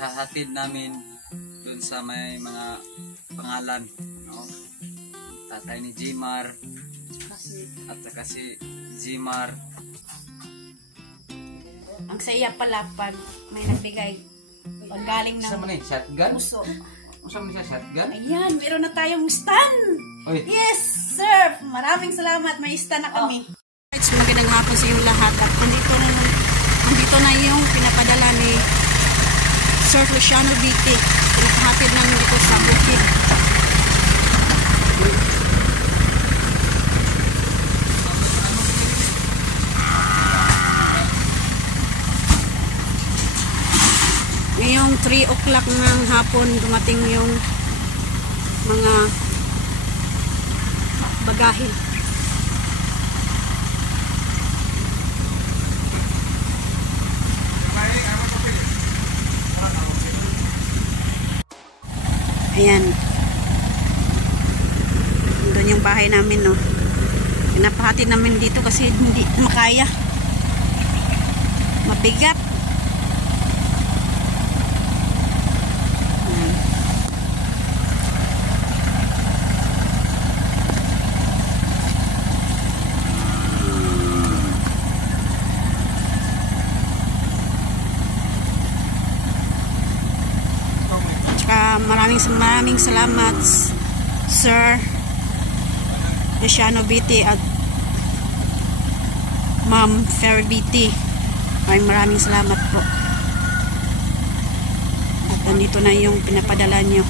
ihahatid namin dun sa may mga pangalan, no? Tatay ni Jimar at saka si Jimar. Ang saya pala pag may nagbigay pag galing ng shotgun? puso. Saan siya shotgun? Ayan, meron na tayong stand. Oy. Yes, sir. Maraming salamat. May stand na kami. Magandang hapon sa inyo lahat. At nandito na yung pinapadala ni Sir Luciano BT. Pinapahatid namin dito sa bukid. Ngayong 3 o'clock ng hapon dumating yung mga bagahe. Ayan. Doon yung bahay namin, no. Pinapahatid namin dito kasi hindi makaya. Mabigat. Maraming salamat Sir Luciano BT at Ma'am Ferry BT. Maraming salamat po. At nandito na yung pinapadala nyo.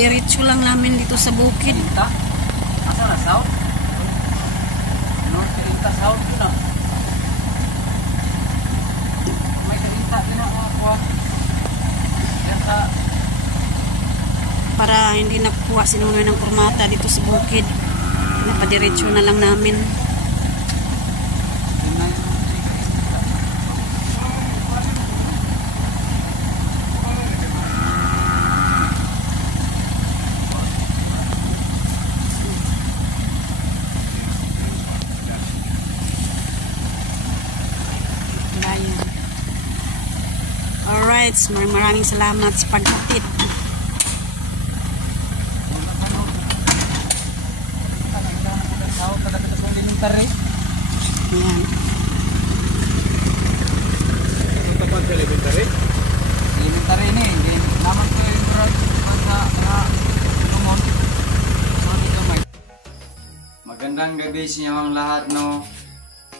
Diretso lang namin dito sa bukid. Asa na south? North Kalinta south yun ah. May Kalinta din ako ako. Para hindi nakuha sinunoy ng kurmata dito sa bukid. Napadiretso na lang namin. Alright, maraming salamat sa paghatid. Ayan. Elementary ni, naman ko yung magandang gabi sa inyong lahat, no.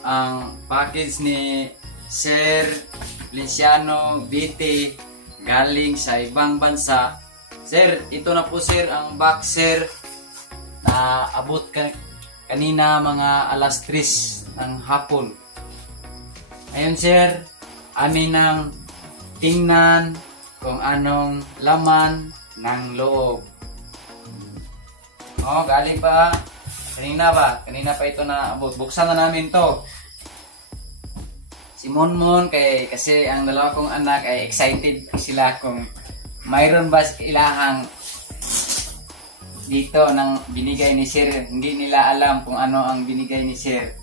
Ang package ni Sir Luciano BT galing sa ibang bansa. Sir, ito na po sir ang box sir na abot kanina mga alas 3 ng hapon. Ayun sir, amin nang tingnan kung anong laman ng loob. Oh, galing pa kanina ba? Kanina pa ito na abot. Buksan na namin to. Si Monmon kasi ang dalawa kong anak ay excited sila kung mayroon ba ilahang dito ng binigay ni Sir. Hindi nila alam kung ano ang binigay ni Sir.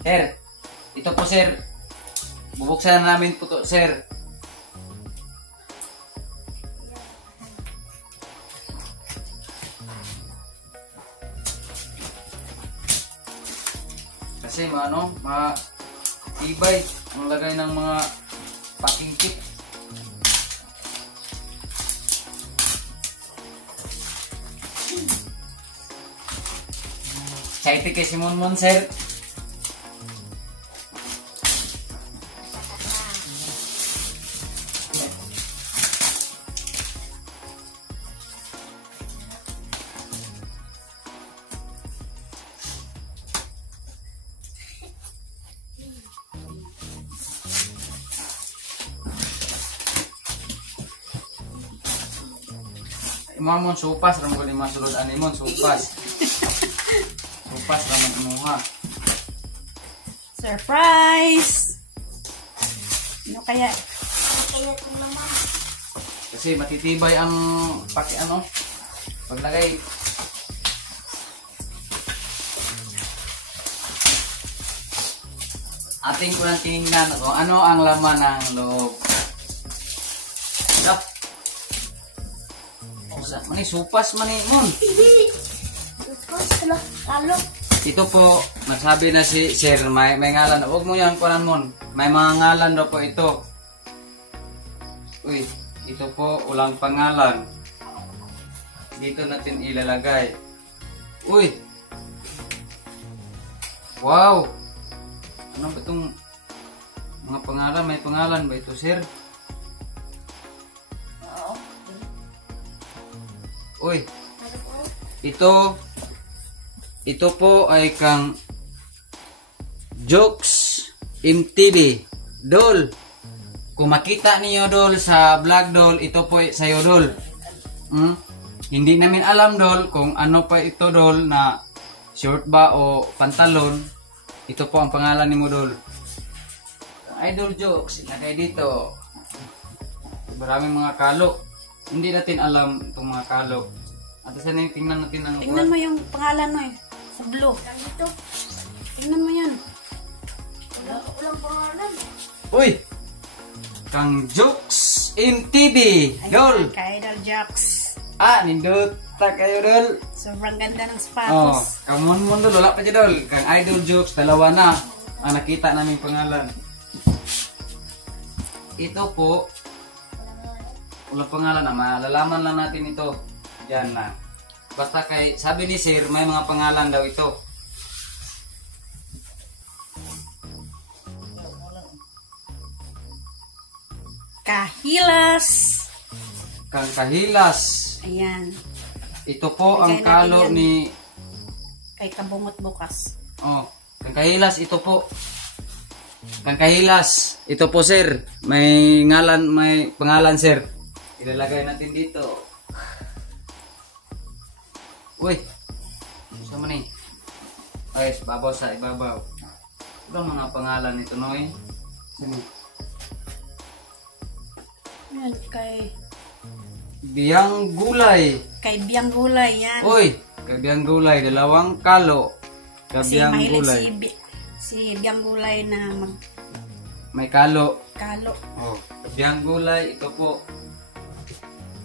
Sir, ito po sir. Bubuksan na namin po to sir. Kasi ibay ang lagay ng mga packing kit. Excited kay si Monmon sir. Mamon supas ramon ko lima sulod animon supas. Supas ramon imuha. Surprise! Ano kaya? itong laman. Kasi matitibay ang paglagay. Ating ko lang tingnan kung ano ang laman ng loob. Yup. Mani supas mani mon. Supas sila. Kalok. Ito po, nagsabi na si Sir, may ngalan. Huwag mo yung kunan mon. May mga ngalan daw po ito. Uy, ito po, walang pangalan. Dito natin ilalagay. Uy! Wow! Ano ba itong mga pangalan? May pangalan ba ito, Sir? Oo. Uy! Ito po ay kang Jokes MTV. Dol! Kung makita niyo Dol sa vlog Dol, ito po sa'yo Dol. Hindi namin alam Dol kung ano pa ito Dol na short ba o pantalon. Ito po ang pangalan ni mo Dol. Idol Jokes, ilagay dito. Maraming mga kalo. Hindi natin alam itong mga kalo. At sana tingnan natin ang... Tingnan mo yung pangalan mo eh. Sa blue. Dito. Tingnan mo yan. Walang pangalan. Uy! Kang Jokes MTV. Dol! Ka-Idol Jocks. Ninduta kayo Dol. Sobrang ganda ng Oh, sapatos. kamon mo Dol, wala pa dyan Dol. Kang Idol Jokes, dalawa na ang nakita namin pangalan. Ito po, wala pangalan na, malalaman lang natin ito. Yan na. Basta kay, sabi ni Sir, may mga pangalan daw ito. Kahilas. Kang Kahilas. Ayan. Ito po ang Bigay natin kalo yan. ni... Kay Kabungot bukas. Oh, Kang Kahilas, ito po. Kang Kahilas, ito po Sir. May ngalan, may pangalan Sir. Ilalagay natin dito. Uy, gusto mo ni? Ay, babaw sa ibabaw. Ito ang mga pangalan nito, Noy. Sino? Ayan, kay Biyang Gulay. Biyang Gulay, yan. Uy, kay Biyang Gulay, dalawang kalo. Kay Kasi Biyang mahilig Gulay. si Biyang Gulay na May kalo. magkalo. Oh, kay Biyang Gulay, ito po.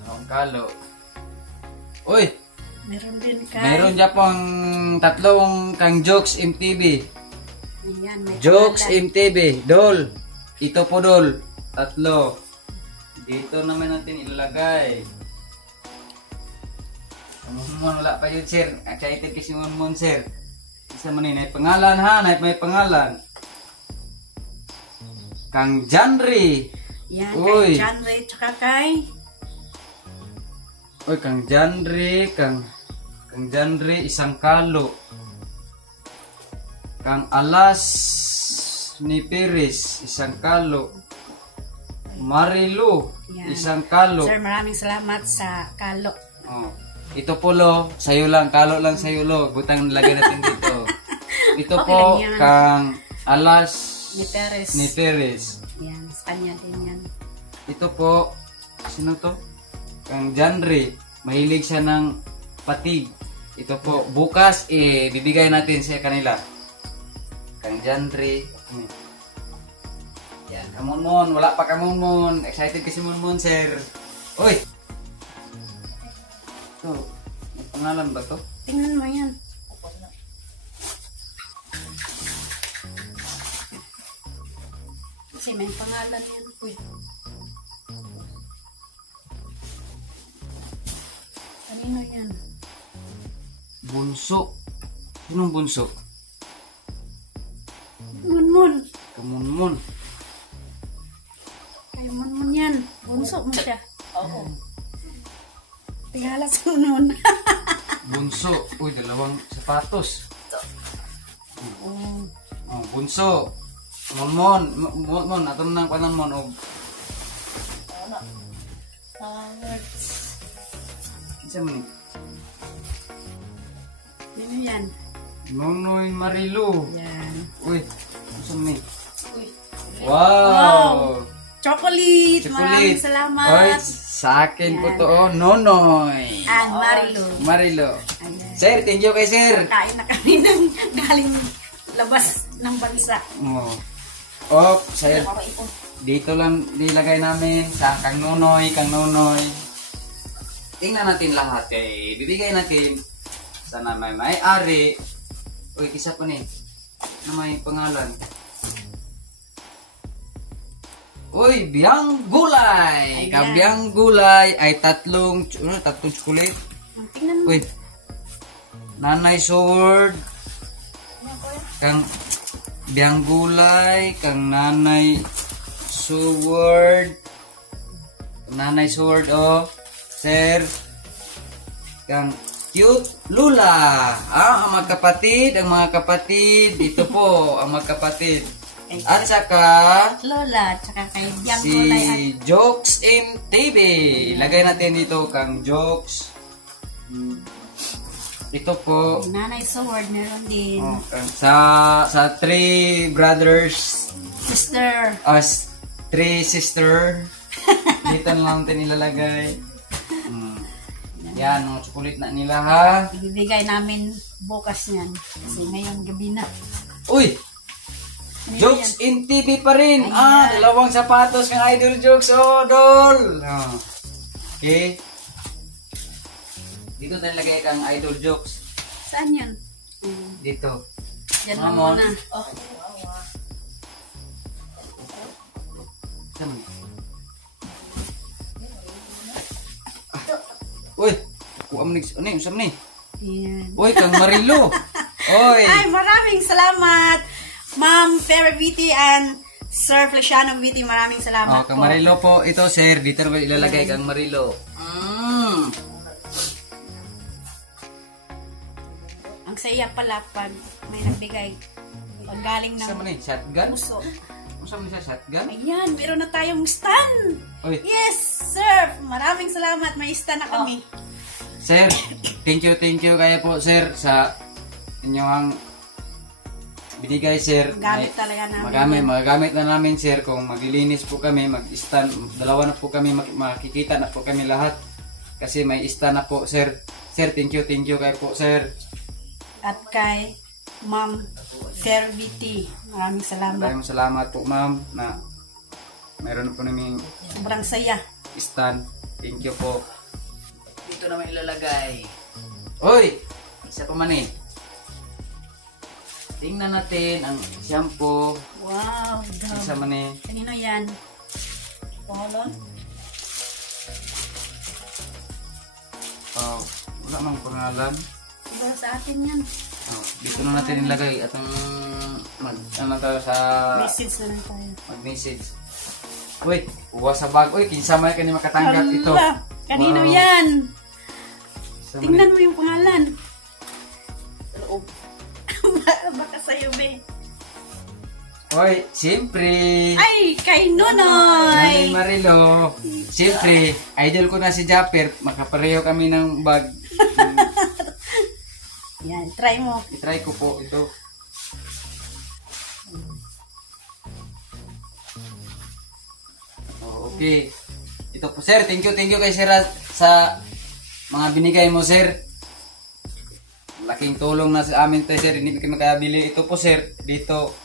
Dalawang kalo. Uy, Meron din kay... mayroon dyan pong tatlong kang Jokes MTV. Ayan, may Jokes pangalan. MTV. Dol. Ito po Dol. Tatlo. Dito naman natin ilalagay. Kamuhumon, wala pa yun Sir. Excited kasi mo Sir. Isa mo may pangalan ha. May pangalan. Kang Janry. Yan, Uy. kay John Ray, tsaka kay... Uy, kang Janry. Kang Janry, isang kalo. Kang Alas ni Perez, isang kalo. Marilu, Yan. isang kalo. Sir, maraming salamat sa kalo. Oh. Ito po lo, sayo lang, kalo lang sayo lo. Butang lagay natin dito. Ito Okay po lang yan. kang Alas Ni Perez. ni Perez. Yan, sa kanya din yan. Ito po, sino to? Kang Janry, mahilig siya ng patig. Ito po, bukas bibigay natin sa kanila. Kang Janry. Yan, kamunmon, wala pa kamunmon. Excited kasi munmon, Sir. Uy! Ito, may pangalan ba to? Tingnan mo yan. Kasi may pangalan yan. Uy. Kanino yan? Bunso. Sinong bunso? Munmun. Kamunmon. Kayo munmun yan. Bunso mo siya. Oo. Tingala sa nun. Bunso. Uy, dalawang sapatos. Oh. Oh, bunso. Monmon. Monmon. Ato nang panan mon. Oh. Isa man Sino yan? Nonoy Marilo. Yan. Uy, isa man Uy. Wow! Chocolate! Maraming Oy, salamat! sa akin po to, oh, Nonoy. And Marilo. Marilo. Ayan. Sir, thank you kay sir. Kain na kami ng galing labas ng bansa. Oh. Oh, sir. Para ipon. Dito lang nilagay namin sa Kang Nonoy, Kang Nonoy. Tingnan natin lahat eh. Bibigay natin sa na may-ari. Uy, kisa pa ni. Na may pangalan. Uy, biyang gulay! Ayan. Kabiyang gulay ay tatlong chocolate. Tingnan mo. Uy. Nanay sword. Kang biyang gulay, kang nanay sword. Nanay sword, oh. Sir. Kang cute lula. Ang mga kapatid. Ito po, ang mga kapatid. At saka Lola, tsaka kay Biang si Gulay at Jokes in TV. Ilagay natin dito kang Jokes. Ito po. Nanay Sword, meron din. Oh, sa three brothers, Sister. us three sister. Dito na lang natin ilalagay. Yan, mga chocolate na nila ha. Ibibigay namin bukas niyan. Kasi ngayong gabi na. Uy! Ano Jokes in TV pa rin. Ayan. Dalawang sapatos ng Idol Jokes. Oh, dol! Oh. Okay. Dito tayo lagay kang Idol Jokes. Saan yun? Dito. Diyan Mamon. mo muna. Oh. Saan? Uy! Kuam ni, ano yung ni? Ayan. Uy, kang Marilo! Uy! Ay, maraming salamat! Ma'am Ferry Viti and Sir Feliciano Viti, maraming Oh, salamat kang po. Marilo po. Ito, sir. Dito na ilalagay kang Marilo. Ang saya pala pag may nagbigay. Pag galing ng Saan mo ni? Shotgun? puso. Saan mo siya? Shotgun? Ayan, meron na tayong stand! Uy! Yes, sir! Maraming salamat. May stand na kami. Sir, thank you kaya po, sir, sa inyong binigay, sir. Gamit talaga namin. Magagamit na namin, sir, kung maglilinis po kami, mag-stand, dalawa na po kami, makikita na po kami lahat. Kasi may stand na po, sir. Sir, thank you kayo po, sir. At kay Ma'am Ferry Viti, maraming salamat. Maraming salamat po, ma'am, na mayroon po namin Sobrang saya. stand. Thank you po. Dito naman ilalagay. Uy! Isa pa man eh. Tingnan natin ang shampoo. Wow, Isa dog. man eh. Kanino yan? Pangalan? Oh, wala mang pangalan. Diba sa atin yan? Oh, dito na natin ilagay at ang ano tayo sa Message na lang tayo. mag-message. Uy, uwa sa bag. Uy, kinsa may kani makatanggap ito. Hala, kanino Wow. yan? Isa man eh. Tingnan mo yung pangalan. Loob. Baka sa'yo, be. Uy, siyempre. Ay, kay Nanay Nonoy! Marilo. Siyempre, idol ko na si Japper. Makapareho kami ng bag. Yan, try mo. I-try ko po ito. Oh, okay. Ito po, sir. Thank you kay sir sa mga binigay mo, sir. Laking tulong na sa amin to, sir. Hindi kami makabili. Ito po, sir. Dito.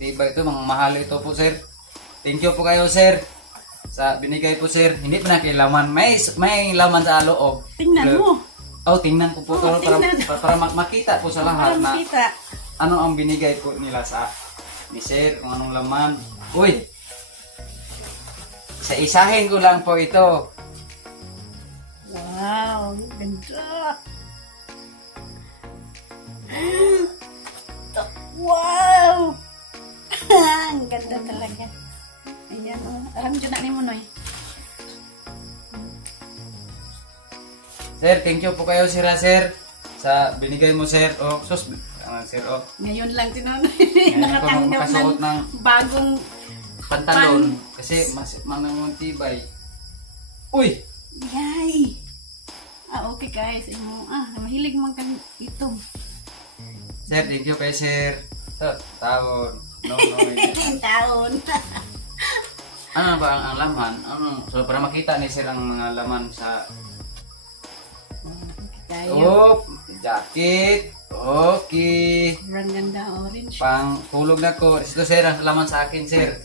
Diba ito, mga mahal ito po, sir. Thank you po kayo, sir. Sa binigay po, sir. Hindi pa nakilaman. May laman sa loob. Tingnan mo. Oh, tingnan ko po Oh, to tingnan. para makita po sa lahat Para na makita. ano ang binigay po nila sa ni sir, kung anong laman. Uy! Isa-isahin ko lang po ito. Wow, ganda. Wow! Ang ganda talaga. Ayan, oh. Alam dyan na ni mo, Noy. Sir, thank you po kayo, sir, sa binigay mo, sir. Oh, sus, sir, oh. Ngayon lang tinunoy. Ngayon ko Nakatanggap makasuot ng ng bagong pantalon. Kasi mas manangon tibay. Uy! yay. Okay guys. Mahilig man kang ito. Sir, thank you kay sir. Taon. No. Taon. Ano ba ang laman? So para makita ni sir ang mga laman sa jacket. Okay. Sobrang ganda, orange. Pang tulog na ko. Ito sir, ang laman sa akin sir.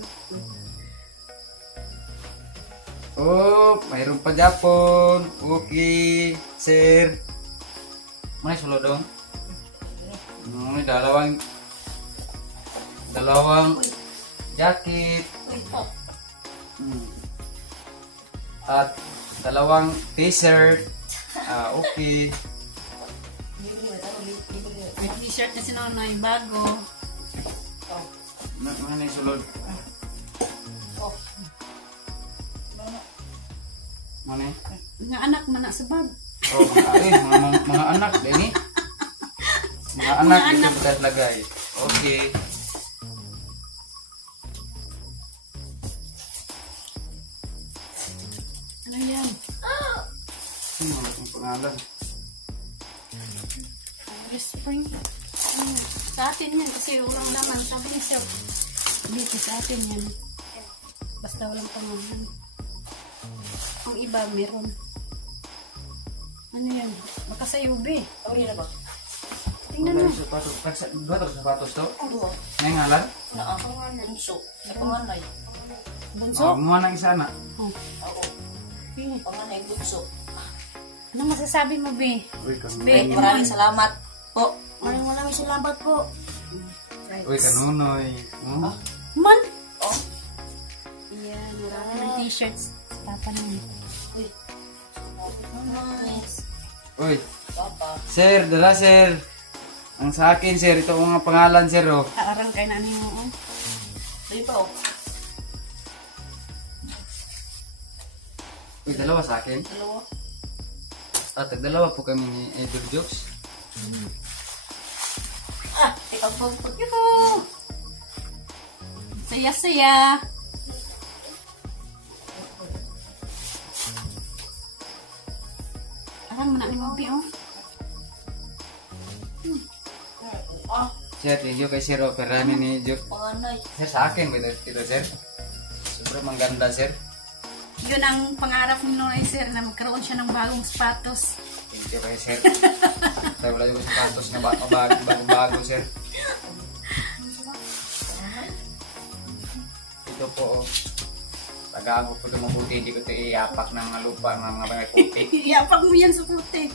Mayroon pa Japon. Okay, sir. May sulodong. May dalawang jacket. At dalawang t-shirt. Okay. May t-shirt na sinunay, bago. Ano yung sulod? Ano yung? Mga anak man na sa bag. Mga anak, Benny. Mga anak, ito bukas lagay. Okay. Ano yan? Ano ang pangalan? Spring. Sa atin yan kasi walang naman. Sabi ni Sir, dito sa atin yan. Basta walang pangalan. Ang iba meron. Ano yan? Baka sa UB. Ano na ba? Tingnan mo. Dua to sapatos to? Ano? May ngalan? Bunso. Panganay. Bunso? Gumawa ng isa na. Oh. Oo. Okay. Panganay bunso. Ano masasabi mo, Be? Be, Maraming salamat po. Maraming salamat po. Uy, kanunoy. Man! Oh. Yan, marami ng t-shirts. Papa naman. Uy. Nice. Uy, Papa. sir, dala sir. Ang sa akin sir, ito ang mga pangalan sir oh. Aarang kay nani mo. Uy pa oh. Uy, dalawa sa akin. Dalawa. Dalawa po kami ni Idol Jokes. Ikaw po. Yuhu! Saya-saya. Alam mo na ni Mobi, oh. Sir, thank you kay Sir Operani ni Jokes. Panganay. Sir, sa akin ba ito sir? Sobrang maganda sir. Yun ang pangarap ni Noy, sir, na magkaroon siya ng bagong sapatos. Thank you kay sir. Tayo wala yung sapatos na bago sir. Ito po oh. Tagaan ko po ito mabuti, hindi ko ito iapak ng mga lupa ng mga putik. Iyapak mo yan sa puti.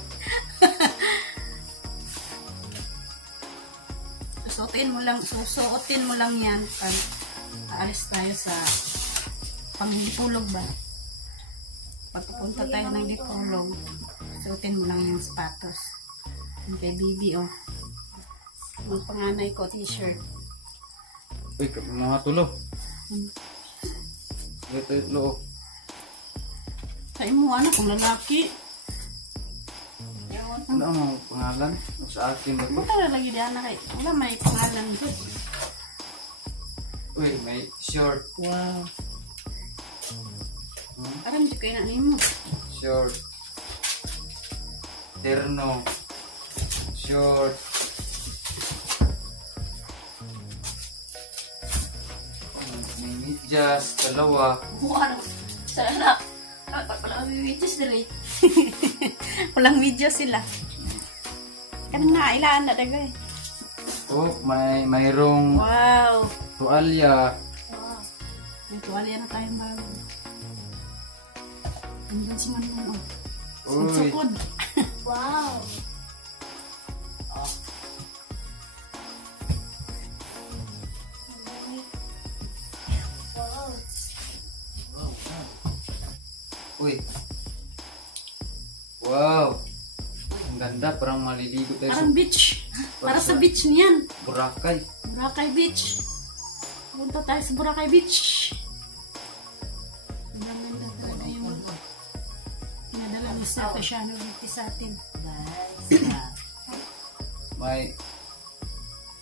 Susuotin mo lang yan pag aalis tayo sa pagtulog ba. Pagpunta tayo ng ditulog, suotin mo lang yung sapatos. Yung kay Bibi, oh. Yung panganay ko, t-shirt. Uy, mga tulo. Hmm. Ito yung loob. Sa'yo mo, ano, kung lalaki. Ano ang mga pangalan? Sa akin ba ito? Buta na lagi diyan na kay. Wala may pangalan doon. Uy, may short. Wow. Alam di kayo na mo. Short. Terno. Short. May medyas, dalawa. Ano? Sana. Wala kami witches dali. Walang video sila. Kanang na, ilaan na daga eh. Oh, mayroong Wow. tuwalya. Wow. May tuwalya na tayong bago. Andun si Manon, oh. Uy, Sukod. Wow. uy. Wow. Ang ganda, parang maliligo tayo sa Parang beach. Para sa beach niyan. Boracay. Boracay Beach. Punta tayo sa Boracay Beach. Ang ganda talaga yung pinadala ni Sir Luciano dito sa atin. May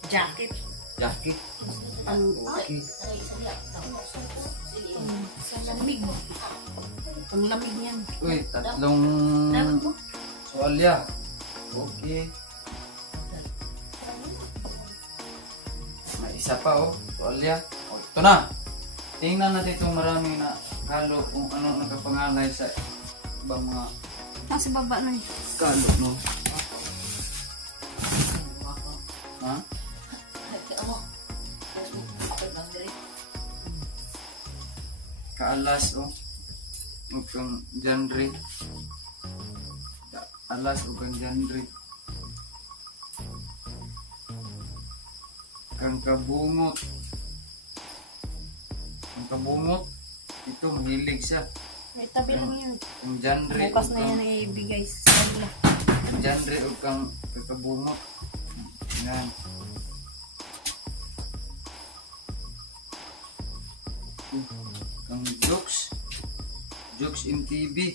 Jacket. jacket. Ang Okay. sa lamig. Ang lamig niyan. Uy, tatlong Tuwalya. Okay. May isa pa oh. Tuwalya. Oh, ito na. Tingnan natin itong maraming na kalo kung ano nakapangalay sa ibang mga Nasa baba na eh. kalo, no? Ha? Kaalas, oh. O kang genre. Alas o kang genre. Kang kabungot. Ang kabungot, ito mahilig siya. May tabi lang yun. Ang genre Bukas o na kang yan ay ibigay sa kanila. genre o kang kakabungot. Yan. Kang jokes. Jokes in TV.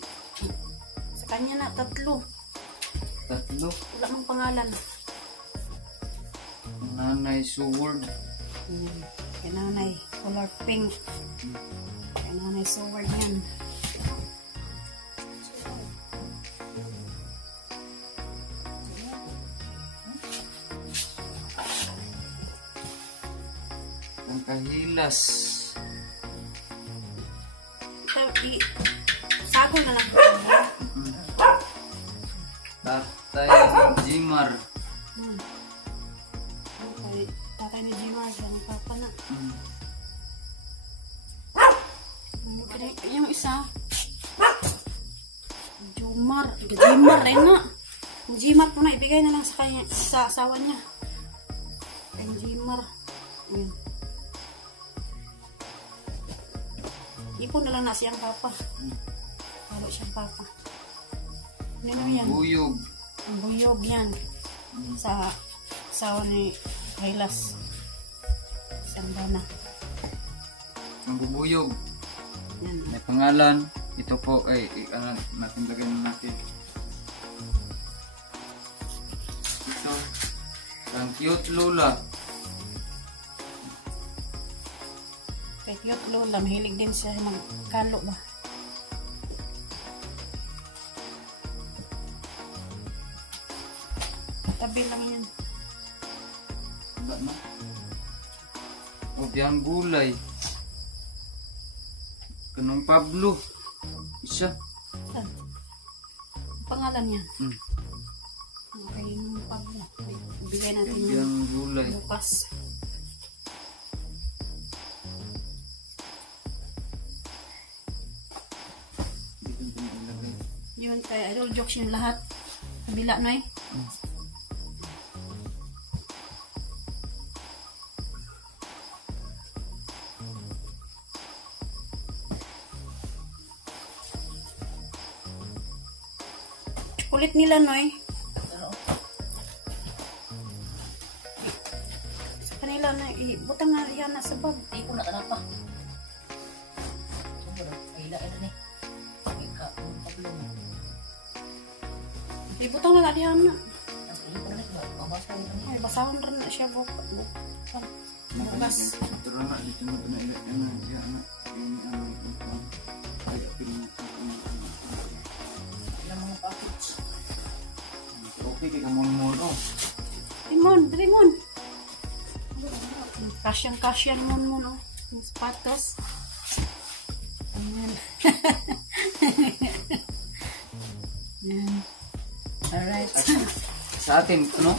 Sa kanya na, 3. 3. Wala mang pangalan. Nanay Sword. Kay nanay, color pink. Kay nanay, sword yan. Ang kahilas. Sagol na lang. Tatay ni Jimar. Tatay ni Jimar, yan ang papa na. Yung isa, Jimar rin na. Yung Jimar po na, ibigay na lang sa kanya, sa asawa niya. Yung Jimar. Yan. Ipon na lang na siyang papa. Halo siyang papa. Ano yan? Buyog. Ang buyog yan. Sa asawa ni Kailas. Siyang dana. Ang bubuyog. Yan. May pangalan. Ito po ay ano natin lagay na natin. Ito. Ang cute Lola. Kay cute Lola, mahilig din siya magkalo ba? Tabi lang yan. Wala na. O biyang gulay. Kanong Pablo. Isa. Ah, pangalan niya. Hmm. Okay, yung Pablo. Bigay natin yung Biyang gulay. bukas. Dito ko ilagay. Yun, kay Idol Jokes yung lahat. Kabila na eh. Kulit nila, Noy. Sa kanila na, butang nga yan na sa bag. Hindi ko na kanapa. Ay, lain na eh. Ika, Pablo. Ibutang na diyan na. Ang ilo ko na ito. Ang basa rin na. Ay, basahon rin na siya bukas. Bukas. Pero na dito na ilagay na diyan na. Ini ano ito. Ay apil mo. Ilang mga package. Okay kay kamon-mono. Rimon. Kasyang mon, oh. Yung sapatos. Ayan. Ayan. Alright. Sa atin, ano?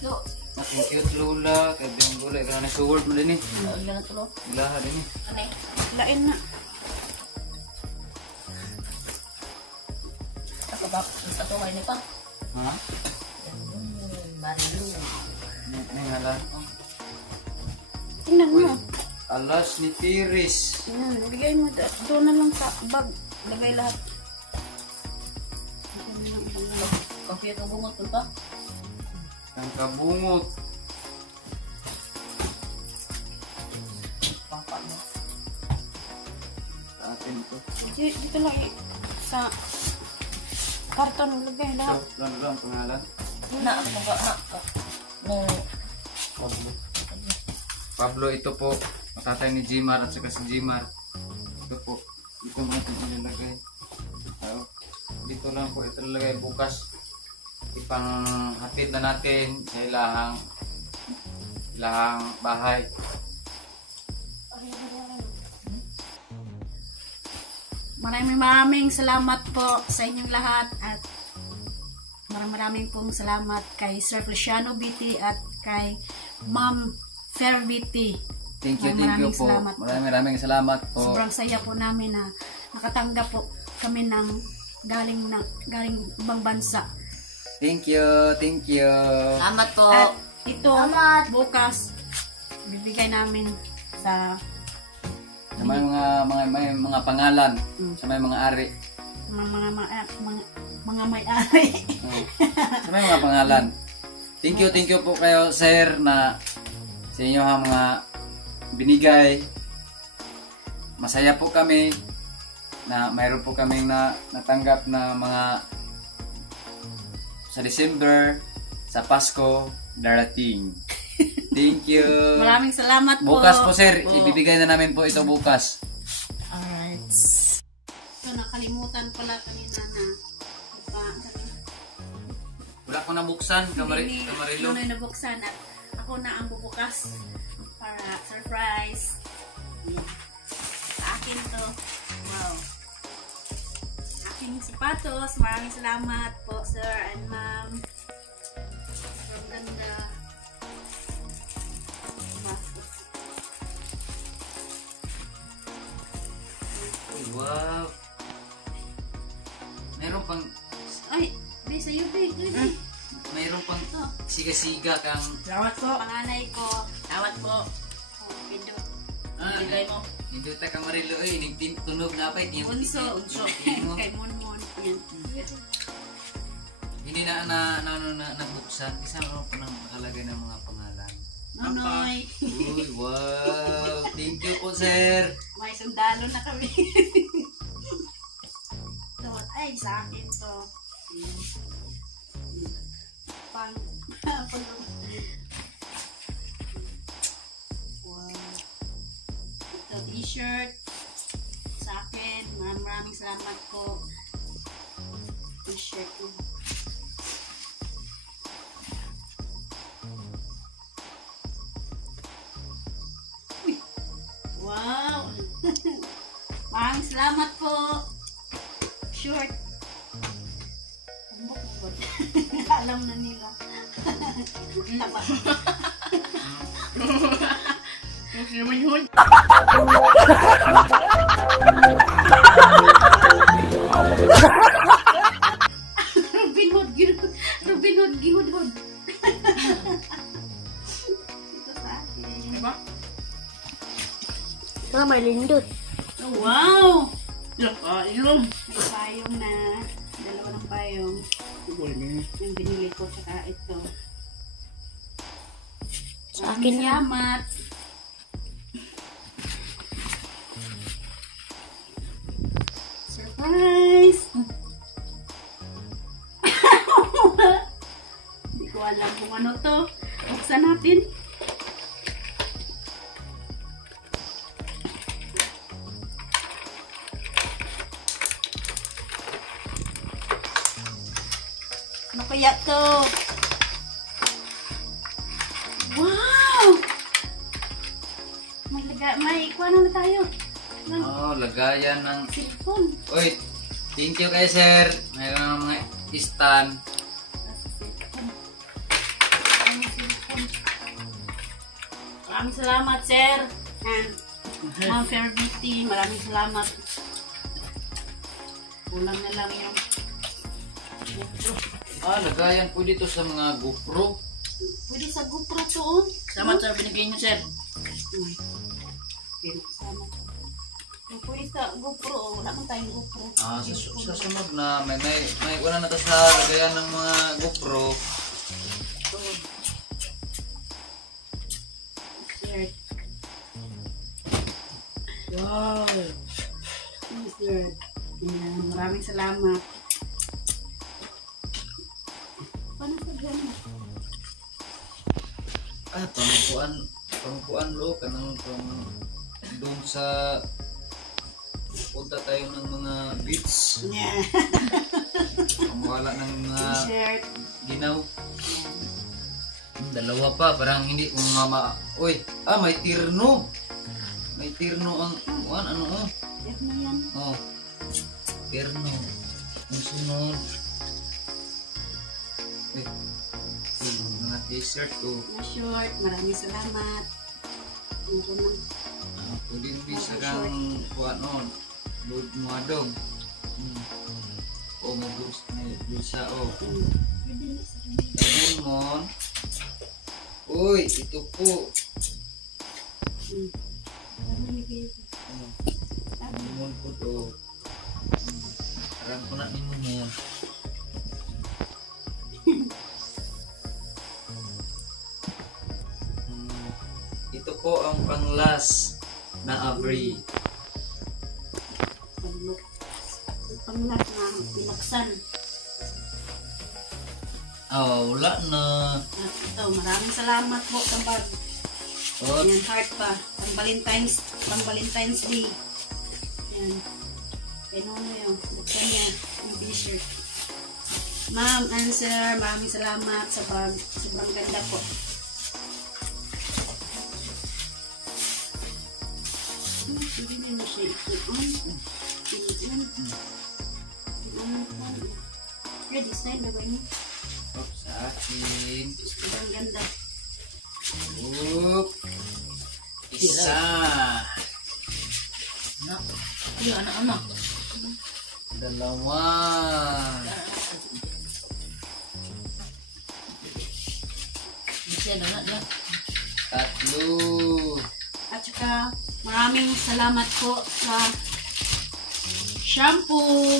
Yo, Ating cute Lola, kay biyang gulay. Kaya na sword mo din eh. ilan na tulo. Ilaha din eh. Anay. Lain na. Ako ba? Sa ito ngayon pa. Ha? Marilu. May ngalan. Oh. Tingnan Uy, mo. alas ni Tiris. Ayan, bigay mo. Doon na lang sa bag. Lagay lahat. Kapiya itong bungot ko pa. Ang kabungot. Papa mo. Sa atin ito. Dito lang eh. Sa karton lagay lahat. So, lang pangalan. Na, ako ba? Na, no. Pablo. Pablo, ito po. Tatay ni Jimar at saka si Jimar. Ito po. Ito mo natin ilalagay. Ito. ito lang po, ito talaga bukas ipanghatid na natin sa ilahang bahay. Maraming salamat po sa inyong lahat at maraming pong salamat kay Sir Feliciano BT at kay Ma'am Fair BT. Thank you po. Salamat po. Maraming salamat po. Sobrang saya po namin na nakatanggap po kami ng galing ibang bansa. Thank you. Salamat po. At ito, bukas, bibigay namin sa Sa may mga pangalan, sa may mga ari. mga may-ari. Sa may mga pangalan. Thank you po kayo, sir, na sa inyo mga binigay. Masaya po kami na mayroon po kaming natanggap na mga sa December, sa Pasko, darating. Thank you. Maraming salamat po. Bukas po, sir. Ibibigay na namin po ito bukas. Alright. So, nakalimutan pala kanina na Wala ko nabuksan, Kamarilo. Ano yung nabuksan at ako na ang bubukas para surprise. Sa akin to. Wow. Aking sapatos. Maraming salamat po, sir and ma'am. Ang ganda. Wow. Meron pang Ay, di sa UP. mayroon pang siga-siga kang Salamat po. Panganay ko. Salamat po. Oh, Pindo. Bigay mo. Hindi ta Kamarilo tunog na pa Unso. Kay Monmon. Yan. Hindi na nabuksan. Isa mo pa nang nakalagay ng mga pangalan. Nonoy. Uy, wow. Thank you po, sir. May sundalo na kami. Ay, sa akin to. Pang wow. Ito, t-shirt. Sa akin. Maraming salamat po. T-shirt ko. Wow! Maraming salamat po. Short. Alam na nila. Taba. Kasi naman yun. Robin Hood, gihud-hud. Ito sa akin. Diba? May lindot. Oh, wow! Ilong. May payong na. Dalawa ng payong. Yung binili ko, saka ito. Sa akin yan. Salamat. Surprise! Hindi ko alam kung ano to. Buksan natin. Ano kaya to? Wow! May ikuha na tayo. Ng Lagayan ng cellphone. Uy, thank you kay sir. Mayroon ng mga stand. Maraming salamat, sir. And Ma'am Fair BT, maraming salamat. Kulang na lang yung GoPro. Lagayan po dito sa mga GoPro. Pwede sa GoPro to, oh. Salamat sa binigay niyo, sir. Salamat. Pwede sa GoPro, oh. Wala man tayong GoPro. Sa sunod na may wala na to sa lagayan ng mga GoPro. Shirt. Wow. Shirt. Ayan, maraming salamat. Paano sa gano'n? Pangkuan lo kanang doon sa punta tayo ng mga beach. Yeah. Ang wala ng T-shirt. ginaw. Dalawa pa, parang hindi kung mama. Uy, may tirno. May tirno ang ano oh. Yan na yan. Oh. Tirno. Ang sunod. Mga t-shirt ko. Na short. Maraming salamat. Ano na. Pwede mo bisa kang kuha noon. Load mo adong. O may bulsa o. Tapos mo. Uy, ito po. Limon po to. Parang ko na limon na yan. Ito po ang pang-last na abri. Panglat na binaksan. Wala na. At ito, maraming salamat po sa bag. Oh, Yan, heart pa. Pang Valentine's Day. Yan. Ano yun? Buksan niya yung t-shirt. Ma'am and sir, maraming salamat sa bag. Sobrang ganda po. Hindi na mo siya ikuan. Ready, style na ba niya? sa akin. Sobrang ganda. Isa. Ayun, anak-anak. Dalawa. Bisa na na. Tatlo. At saka, maraming salamat po sa shampoo.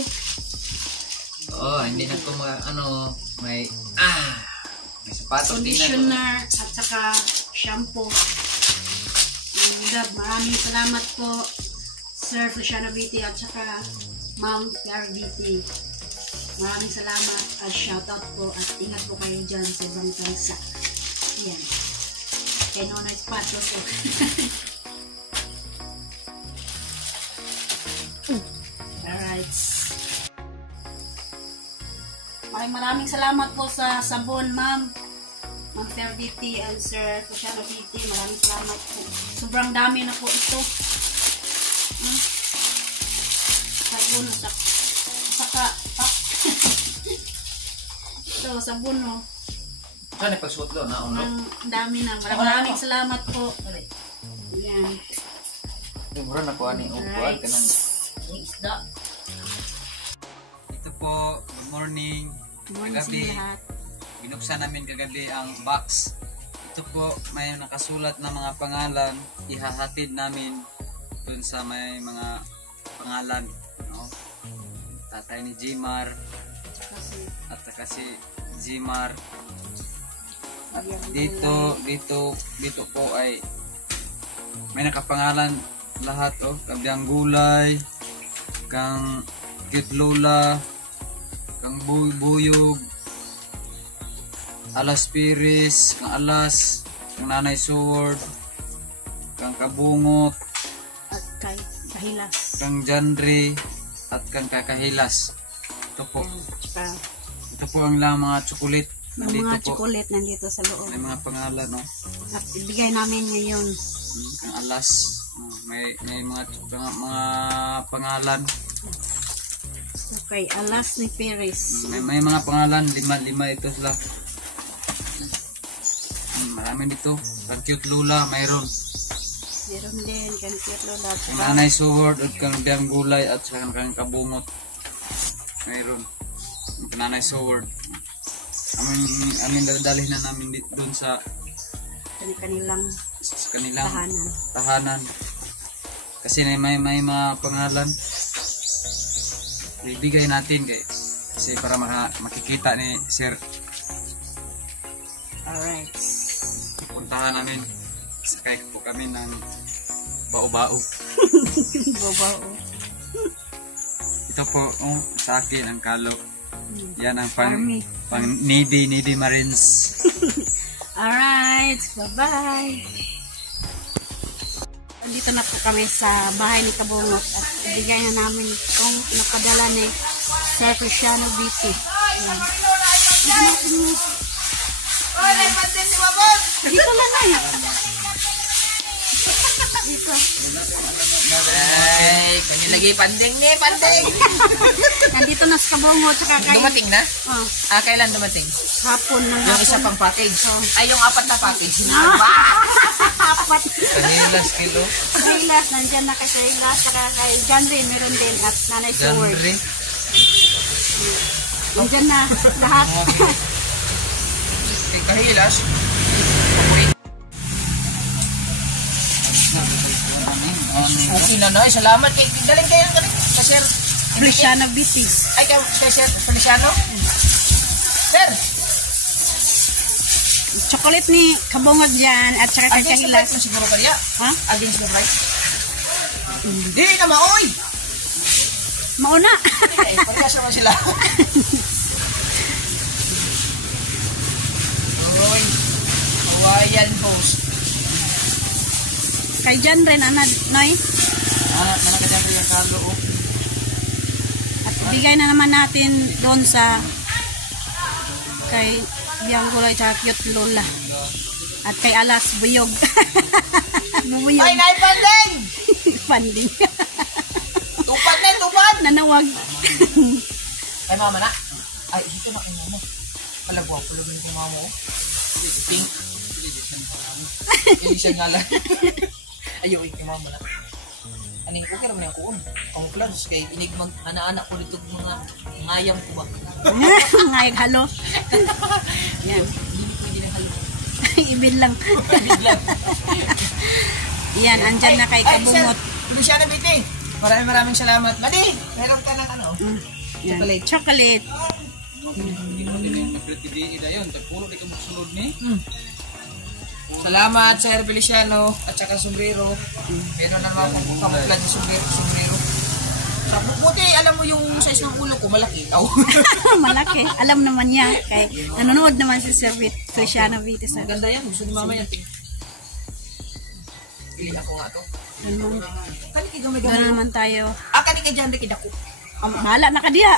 Hindi na ko may sapatos din na. Conditioner at saka shampoo. Maraming salamat po Sir Feliciano Vite at saka Ma'am Claire Vite. Maraming salamat at shoutout po at ingat po kayo dyan sa ibang bansa. Yan. Kaya noon na sapatos po. Alright. Maraming salamat po sa sabon, Ma'am Claire Vite and Sir Feliciano Vite. Maraming salamat po. Sobrang dami na po ito. Sabon na saka ito, sabon no. Saan ipagsuot doon? Ang dami na. Maraming salamat po. Yan. Mura na po ani upuan ka ng Isda. Ito po, good morning. Good morning sa Kagabi, lahat. binuksan namin kagabi ang box. Ito po, may nakasulat na mga pangalan. Ihahatid namin dun sa may mga pangalan. No? Tatay ni Jimar at saka si Jimar. At dito po ay may nakapangalan lahat Kabyang Gulay, kang Kitlola, kang Buyog, Alas Piris, kang Alas, kang Nanay Sword, kang Kabungot, At kay Kahilas. kang Jandre, at kang Kakahilas. Ito po. Tsaka, Ito po ang lang mga tsukulit. yung Nandito mga po. chocolate nandito sa loob. May mga pangalan, no? At ibigay namin ngayon. Kang Alas. May mga pangalan. Okay, Alas ni Perez. May mga pangalan. Lima ito sila. Marami dito. Kang Cute Lula, mayroon. Meron din, kang Lola. Kang Nanay Sword, at kang Biang Gulay, at kang Kabungot. Mayroon. Kang Nanay Sword. Amin dadalhin na namin dito dun sa Kanilang kanilang tahanan. tahanan. Kasi may mga pangalan. Ibigay natin kasi para makikita ni Sir. Alright. Puntahan namin. Sakay po kami ng bao-bao. Babao. Ito po sa akin ang kalo. Yan ang Army. pang Navy Marines. Alright. Bye-bye. Dito na po kami sa bahay ni Kabungot at ibigay na namin itong napadala ni Sir Feliciano Beauty. Yan. Dito lang na eh. Dito. Ay, kanya lagi panding ni, panding. Nandito na sa Kabongo tsaka kay... Dumating na? Oh, Kailan dumating? hapon ng Yung isa pang package. Oh. Ay, yung 4 na package. Apat. Kanilas kilo. Silas, nandyan na kay Silas, saka kay John Ray, meron din, at Nanay Seward. Janre. Nandyan na, lahat. Kay Kahilas. Okay na na. Salamat. Galing kayo. Sir. Feliciano Beauty. Ay, kay Sir Feliciano? Sir. Chocolate ni Kabongod dyan, at saka kay Against the Kahilas. price na siguro kaya. Ha? Against the price. Hindi na maoy. Mauna. Eh, parehas naman sila. Oy. Hawaiian Post. Kay John Ray, Noy. Manakadyan ko yung kalo. At ibigay na naman natin doon sa kay Biang Gulay tsaka Cute Lola. At kay Alas Buyog. Buyog. Ay, naipanding! Funding. Tupad na, tupad! Nanawag. Ay, mama na. Ay, dito na kayo mo. Palagwa, palagwa yung mama mo. Pink. Yung siya nga lang. Ayaw, yung mama na. Aning, okay naman yung kuon. Camouflage, kay inig mag-ana-ana ko nito mga ngayam ko ba? Ngayag halo. Yan. Hindi pwede na halo. Ibin lang. Yan, andyan na kay Kabungot. Hindi siya nabiti. Maraming salamat. Madi, meron ka ng ano? Yan. Chocolate. Chocolate. Hindi naman din yung nagpretibigay na yun. Tagpuro di ka magsunod ni. Salamat, Sir Feliciano at saka sombrero. Meron na naman akong kamuklan na sombrero. Sa buti, alam mo yung size ng ulo ko, malaki. Oh. Malaki. Alam naman niya. Kay nanonood naman si Sir Feliciano Beauty sa. Maganda yan. Gusto ni mama yan. Pili ako nga to. Kani kay Doon gamay-gamay. naman tayo. Kani kay Jan Ricky dako. Mahala na ka diya.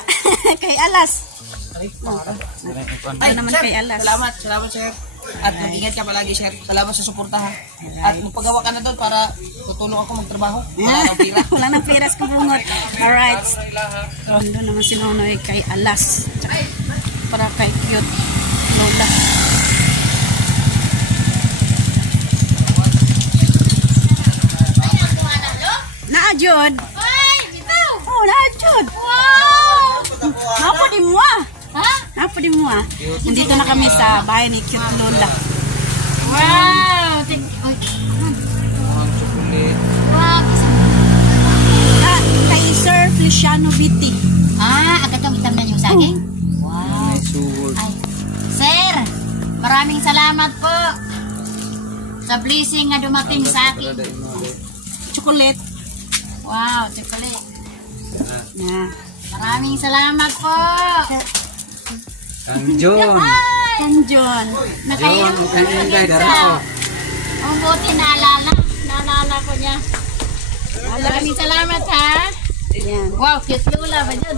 Kay Alas. Ay, para. Doon naman kay Alas. Salamat, sir. At mag-ingat ka palagi, sir. Salamat sa suporta, ha. At magpagawa ka na doon para tutulong ako magtrabaho. Wala nang pira. Wala nang pera sa Kabungot. Alright. Doon naman si Nonoy kay Alas. Tsaka para kay Cute Lola. Naajod. Oh, naajod. Wow! Napodi mo ah. Ha? Napodi mo ah. Nandito na kami sa bahay ni Cute Lola. Wow! Ang chocolate. Kay Sir Feliciano Beauty. Agad ang itamnan yung saging? Wow! May suword. Ay, sir! Maraming salamat po sa blessing na dumating sa akin. Chocolate. Wow, chocolate. Yeah. Maraming salamat po. Kang John. Kang John. John, kang Inday, darako. Ang buti naalala ko niya. Maraming salamat ha. Yan. Wow, cute Lola ba dyan?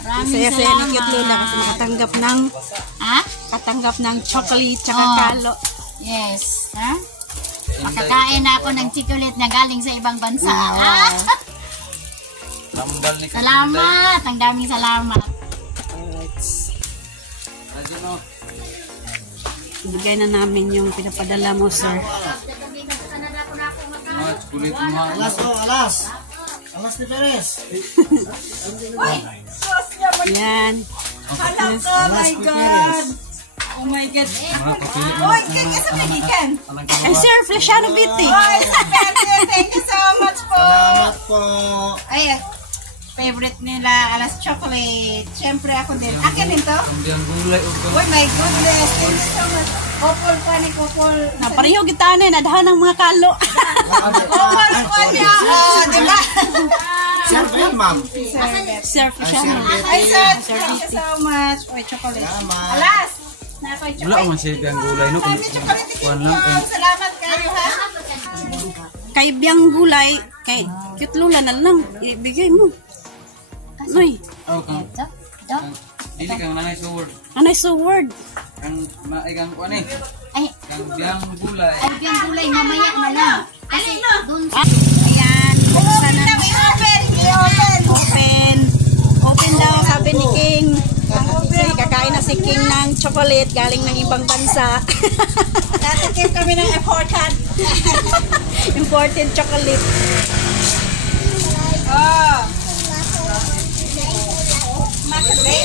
Maraming Saya-saya salamat. ni Cute Lola kasi Ha? katanggap ng chocolate tsaka Oh. kalo. Yes. Ha? Makakain na ako ng chocolate na galing sa ibang bansa. Wow. Ha? Tambal ni Kang Salamat. Ang daming salamat. Alright. Inday. Radyo, no? Ibigay na namin yung pinapadala mo, sir. Mga chocolate mo. Alas ni Perez. Yan. Oh my God. Mga kapili mo. Ay, Sir Feliciano Beauty. Thank you so much po. Salamat po. Ay, favorite nila, alas chocolate. Siyempre ako din. Akin din to? Ang gulay o Oh my goodness. Thank you so much. Kopol pa ni Kopol. Na pareho kita na, nadahan ng mga kalo. Kopol po niya. Oh, diba? Sir Feliciano. Hi, sir. Thank you so much. Oh, chocolate. Alas. Nakoy wala chocolate. man siya ang gulay, no? Kami chocolate Kuhan dito. lang. Kung Salamat kayo, ha? Kay Biang Gulay, kay Cute Lola na lang. Ibigay mo. Noy, Oh, kang Ito. Ito. dili kang nanay suword. anay sa word? Kang maigang ko ani. Ay, Kang biyang gulay. ay, yung gulay mamaya na lang. Kasi dun sa... Ayan, buksan na. I-open! I-open! Open. Open daw, sabi ni King. Kasi kakain na si King ng chocolate galing ng ibang bansa. Tatikim kami ng important. Imported chocolate. Oh. Makasay.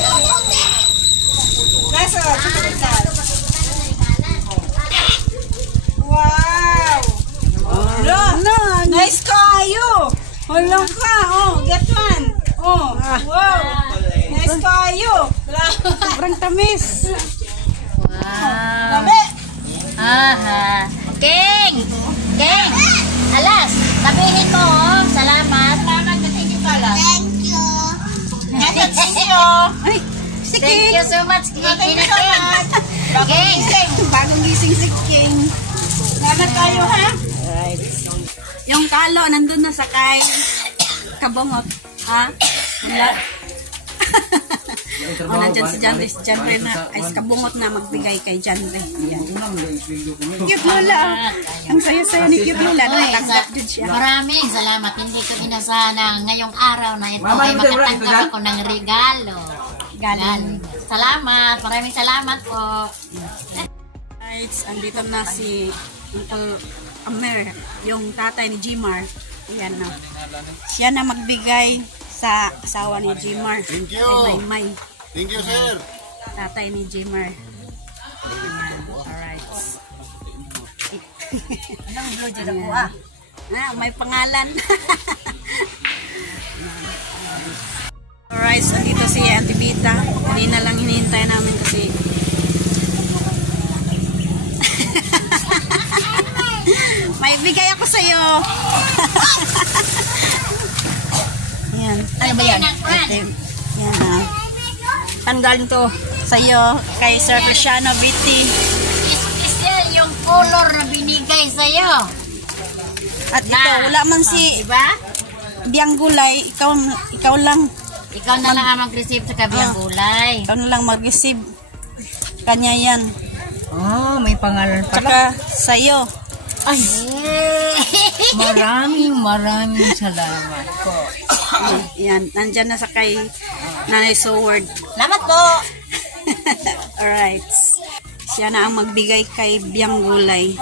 Nasa, chocolate glass. Wow! No, Nice kayo! Hala ka! Oh, get one! Oh, wow! Nice kayo! sobrang tamis. Wow. Dami! Aha. King! King! Alas, sabihin mo, oh, salamat. Salamat na tingin pala. Thank you! Thank you! Ay, si Thank King. you so much, King. Thank you so much! King! Bagong gising si King. Salamat kayo, ha? Right. Yung kalo, nandun na sa kay Kabongot. Ha? Wala. O, nandyan si Janre. Si Janre na, ay si Kabungot na magbigay kay Janre. Yan. Cute Lola. Ang saya-saya ni Cute Lola. Nakatanggap din siya. Maraming salamat. Hindi ko inasahan na ngayong araw na ito ay makatanggap ako ng regalo. Galing. Salamat. Maraming salamat po. Right, andito na si Uncle Amer, yung tatay ni Jimar. Yan na. Siya na magbigay sa asawa ni Jimar. Thank you. Kay Maymay. Thank you, sir. Tatay ni Jimar. Ayan. Alright. Anong blue dyan ako, ah? May pangalan. Alright, so dito si Auntie Vita. Kanina lang hinihintay namin kasi may bigay ako sa'yo. Yan. Ano ba yan? Ito, yan ha. Saan galing to? Sa'yo, kay Sir Cristiano Vitti. Special yung color na binigay sa'yo. At ito, wala man si Diba? Biyang Gulay. Ikaw lang. Ikaw na lang ang mag-receive sa kabiyang gulay. Ikaw na lang mag-receive. Kanya yan. Oh, may pangalan pala. Tsaka sa'yo. Ay! Maraming salamat po. Yan, nandyan na sa kay Nanay Soward. Salamat po! Alright. Siya na ang magbigay kay Biyang Gulay.